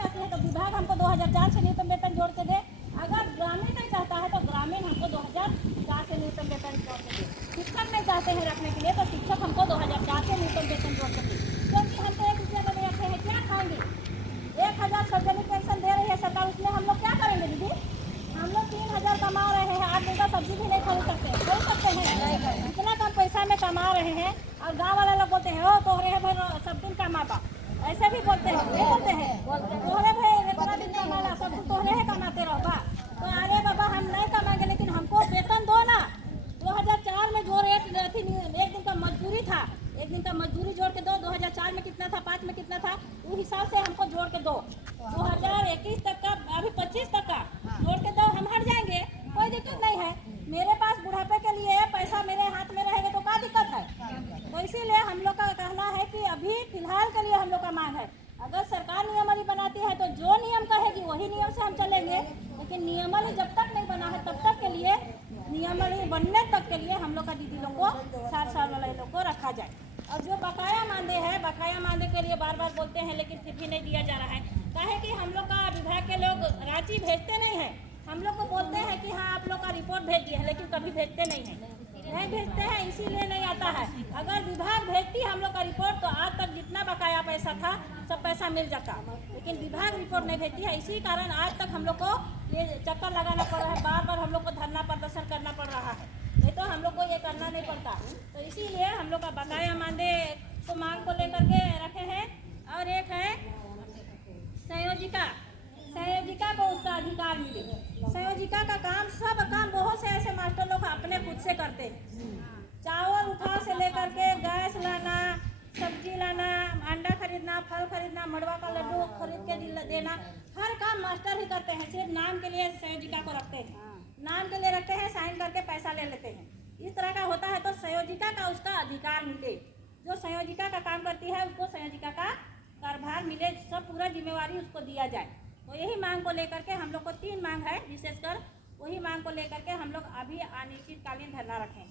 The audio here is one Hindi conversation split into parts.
चाहती है तो विभाग हमको 2004 से न्यूनतम वेतन जोड़ के दे। अगर ग्रामीण नहीं चाहता है तो ग्रामीण हमको 2004 से न्यूनतम वेतन जोड़ के दे। शिक्षक नहीं चाहते हैं रखने के लिए तो शिक्षक हमको 2004 से न्यूनतम वेतन जोड़ के दे, क्योंकि हम तो 1 रुपया में नहीं रखे हैं, क्या खाएंगे। 1000 सार्वजनिक पेंशन दे रही है सरकार, उसमें हम लोग क्या करेंगे दीदी। हम लोग 3000 कमा रहे हैं, 8 दिन का सब्जी भी नहीं खरीद सकते हैं। इतना कम पैसा में कमा रहे हैं और गाँव वाले लोग बोलते हैं ओ तोहरे है भाई सब दिन कमाता, ऐसे भी बोलते हैं, नहीं बोलते हैं तोहरे भाई इतना दिन कमाना सब दिन तोहरे है कमाते रहोगा। तो अरे बाबा हम नहीं कमाएंगे लेकिन हमको वेतन दो ना। 2004 में जो रेट थी 1 दिन का मजदूरी था, 1 दिन का मजदूरी जोड़ के दो। 2004 में कितना था, 5 में कितना था, उस हिसाब से हमको जोड़ के दो। 2021 तक का, अभी 25 तक का जोड़ के दो, हम हट जाएंगे, कोई दिक्कत नहीं है। मेरे पास बुढ़ापे के लिए पैसा मेरे हाथ में रहेगा तो क्या दिक्कत है। तो इसीलिए हम लोग का कहना है कि अभी फिलहाल के लिए हम लोग का मांग है, अगर सरकार नियमावली बनाती है तो जो नियम कहेगी वही नियम से हम चलेंगे, लेकिन नियमावली जब तक नहीं बना है तब तक के लिए, नियमावली बनने तक के लिए हम लोग का दीदी लोग को 60 साल वाले लोग को रखा जाए। और जो बकाया मानदे है, बकाया मानदे के लिए बार बार बोलते हैं लेकिन फिर भी नहीं दिया जा रहा है। काहे कि हम लोग का विभाग के लोग रांची भेजते नहीं है, हम लोग को बोलते हैं कि हाँ आप लोग का रिपोर्ट भेज दिया है, लेकिन कभी भेजते नहीं भेजते हैं, इसीलिए नहीं आता है। अगर विभाग भेजती हम लोग का रिपोर्ट तो आज तक जितना बकाया पैसा था सब पैसा मिल जाता, लेकिन विभाग रिपोर्ट नहीं भेजती है, इसी कारण आज तक हम लोग को ये चक्कर लगाना पड़ रहा है, बार बार हम लोग को धरना प्रदर्शन करना पड़ रहा है, नहीं तो हम लोग को ये करना नहीं पड़ता। तो इसीलिए हम लोग का बकाया मानदे को मांग को लेकर के रखे हैं। और एक है संयोजिका को उसका अधिकार मिले। संयोजिका का काम, सब काम बहुत से ऐसे मास्टर लोग अपने खुद से करते हैं, चावल उठा से लेकर के गैस लाना, सब्जी लाना, अंडा खरीदना, फल खरीदना, मड़वा का लड्डू खरीद के देना, हर काम मास्टर ही करते हैं। सिर्फ नाम के लिए संयोजिका को रखते हैं, नाम के लिए रखते हैं, साइन करके पैसा ले लेते हैं, इस तरह का होता है। तो संयोजिका का उसका अधिकार मिले, जो संयोजिका का काम करती है उसको संयोजिका का कारभार मिले, सब पूरा जिम्मेवारी उसको दिया जाए। तो यही मांग को लेकर के हम लोग को 3 मांग है, विशेषकर वही मांग को लेकर के हम लोग अभी अनिश्चितकालीन धरना रखें।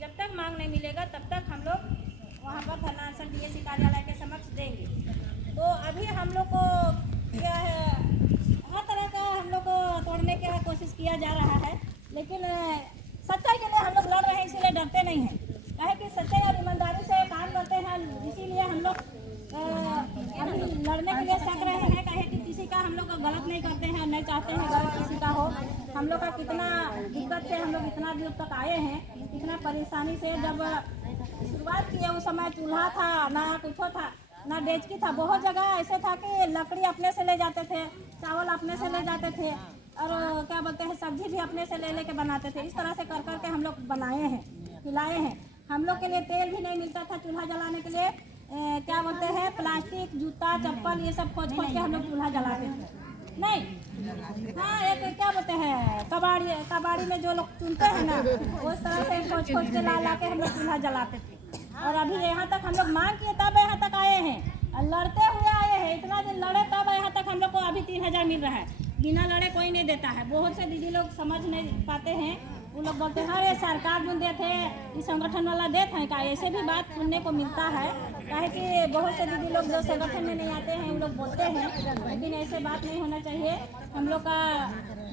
जब तक मांग नहीं मिलेगा तब तक हम लोग वहाँ पर धरना डीएसी कार्यालय के समक्ष देंगे। तो अभी हम लोग को क्या है, हर तरह का हम लोग को तोड़ने की कोशिश किया जा रहा है, लेकिन सच्चाई के लिए हम लोग लड़ रहे हैं, इसीलिए डरते नहीं हैं। काहे कि सच्चाई और ईमानदारी से काम करते हैं, इसीलिए हम लोग अभी लड़ने के लिए सक रहे हैं। काहे कि किसी का हम लोग गलत नहीं करते हैं, नहीं चाहते हैं गलत किसी का हो। हम लोग का कितना दिक्कत से हम लोग इतना दूर तक आए हैं, कितना परेशानी से। जब शुरुआत किए उस समय चूल्हा था ना, कुछ था ना, डेचकी था, बहुत जगह ऐसे था कि लकड़ी अपने से ले जाते थे, चावल अपने से ले जाते थे, और क्या बोलते हैं सब्जी भी अपने से ले लेके बनाते थे। इस तरह से कर करके हम लोग बनाए हैं, खिलाए हैं। हम लोग के लिए तेल भी नहीं मिलता था चूल्हा जलाने के लिए, क्या बोलते हैं प्लास्टिक, जूता, चप्पल ये सब खोज के हम लोग चूल्हा जलाते थे। नहीं, हाँ, एक क्या बोलते हैं कबाड़ी में जो लोग चुनते हैं ना, उस तरह से खोज के ला के हम लोग चूल्हा जलाते थे। और अभी यहाँ तक हम लोग मांग किए तब यहाँ तक आए हैं, और लड़ते हुए आए हैं, इतना दिन लड़े तब यहाँ तक हम लोग को अभी 3000 मिल रहा है। बिना लड़े कोई नहीं देता है। बहुत से दीदी लोग समझ नहीं पाते हैं, वो लोग बोलते हैं अरे सरकार जो देते हैं इस संगठन वाला देते हैं का, ऐसे भी बात सुनने को मिलता है। काहे कि बहुत से दीदी लोग जो संगठन में नहीं आते हैं वो लोग बोलते हैं, लेकिन ऐसे बात नहीं होना चाहिए। हम लोग का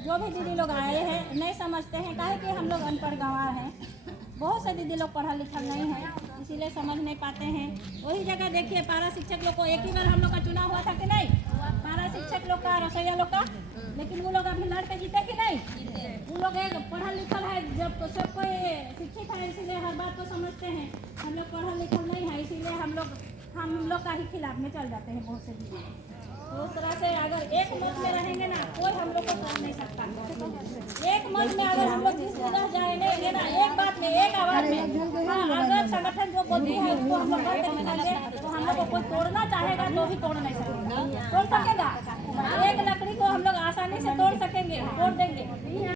जो भी दीदी लोग आए हैं नहीं समझते हैं, काहे कि हम लोग अनपढ़ गंवार हैं, बहुत से दीदी लोग पढ़ा लिखा नहीं है, इसीलिए समझ नहीं पाते हैं। वही जगह देखिए पारा शिक्षक लोग को एक ही बार हम लोग का चुनाव हुआ था कि नहीं, पारा शिक्षक लोग का, रसोईया लोग का, लेकिन वो लोग अभी लड़ के जीते कि नहीं। वो लोग एक पढ़ा लिखल है, जब तो सब कोई शिक्षित है, इसीलिए हर बात को समझते हैं। हम लोग पढ़ा लिखल नहीं है, इसीलिए हम लोग का ही खिलाफ में चल जाते हैं बहुत से दीदी। तो उस तरह से अगर एक मत में रहेंगे ना, कोई हम लोग को तोड़ नहीं सकता। एक मत में अगर हम लोग जिस जगह जाएंगे ना, एक बात में, एक आवाज में, हाँ, अगर संगठन जो बोलती है उसको हम लोग करके निकालेंगे तो हम लोग को कोई तोड़ना चाहेगा तो भी तोड़ नहीं सकेगा, तोड़ सकेगा। एक लकड़ी को हम लोग आसानी से तोड़ सकेंगे, तोड़ देंगे।